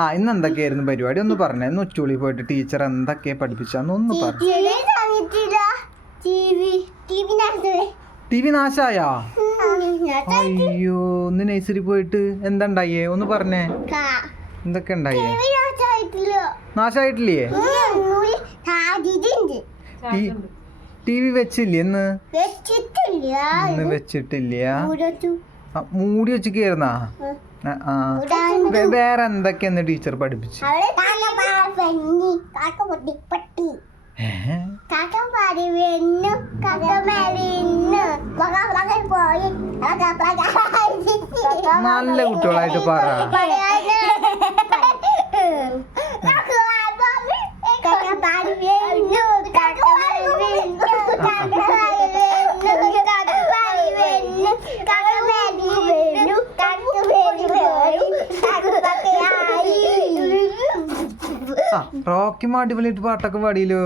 ആ ഇന്ന് എന്തൊക്കെയായിരുന്നു പരിപാടി ഒന്ന് പറഞ്ഞേ. ഇന്ന് ഉച്ചൂളി പോയിട്ട് ടീച്ചർ എന്തൊക്കെയാ പഠിപ്പിച്ചാന്ന് ഒന്ന് പറഞ്ഞു. ടി വി നാശായാ? അയ്യോ ഇന്ന് നഴ്സറി പോയിട്ട് എന്താ ഉണ്ടായേ ഒന്ന് പറഞ്ഞേ. എന്തൊക്കെ ഉണ്ടായേ? നാശായിട്ടില്ലേ? ടി വി വെച്ചില്ലേ ഇന്ന്? ഇന്ന് വെച്ചിട്ടില്ല. മൂടി വെച്ചിരുന്നാ? വേറെ എന്തൊക്കെയാന്ന് ടീച്ചർ പഠിപ്പിച്ചു? നല്ല കുട്ടികളായിട്ട് പറ. റോക്കി അടിപൊളിയായിട്ട് പാട്ടൊക്കെ പാടിയല്ലോ.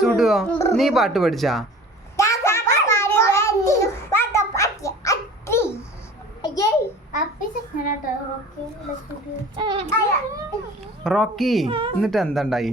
സുഡുവോ നീ പാട്ട് പഠിച്ചാ? റോക്കി എന്നിട്ട് എന്താ ഉണ്ടായി?